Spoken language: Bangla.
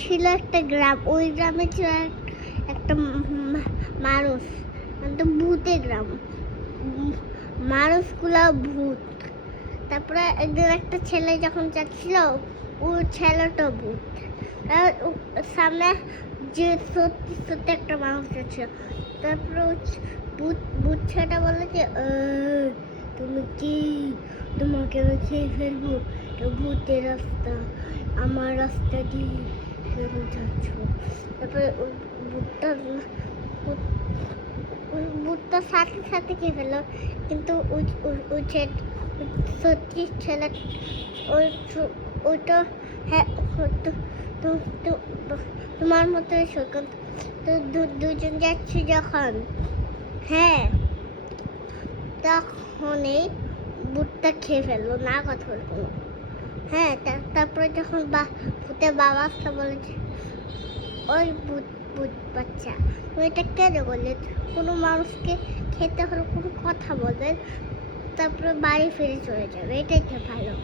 ছিল একটা গ্রাম, ওই গ্রামে ছিল একটা মানুষ, মানে ভূতের গ্রাম। মানুষগুলা ভূত। তারপরে একদিন একটা ছেলে যখন যাচ্ছিল, ও ছেলেটা ভূত। সামনে যে সত্যি সত্যি একটা মানুষ যাচ্ছিল। তারপরে ভূত ভূত ছেলেটা বলে যে তুমি কি, তোমাকে আমি খেয়ে ফেলবো, ভূতের রাস্তা, আমার রাস্তা দিয়ে কেন যাচ্ছ? তারপরে ভূতটা সাথে সাথে খেয়ে ফেললো। কিন্তু সত্যি ছেলে ওইটা, হ্যাঁ, তোমার মতো শকুন। তো দুজন যাচ্ছে যখন, হ্যাঁ, তখনই ভূতটা খেয়ে ফেললো, না কথা বললো। হ্যাঁ, তারপরে যখন ভূতের বাবা আসতে বলেছে, ওই ভূত ভূত বাচ্চা, তুমি এটা কেন করলে? কোনো মানুষকে খেতে হলে কোনো কথা বলবেন, তারপরে বাড়ি ফিরে চলে যাবে, এটাই তো ভালো।